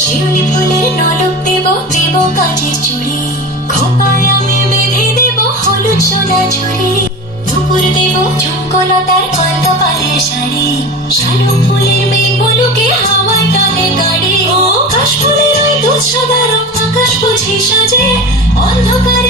শিউলি ফুলের নলক দেব, দেব কাঁচের চুড়ি, খোপায় আমি বেঁধে দেব হলুদ সোনা ঝুড়ি। দুপুর দেব ঝুমকলতার কলকাপাড়ের শাড়ি, শালুক ফুলের মেঘগুলোকে হাওয়ায় টানে গাড়ি। ও কাশ ফুলের ওই দুধ সাদা রং আকাশ বুঝি সাজে, অন্ধকার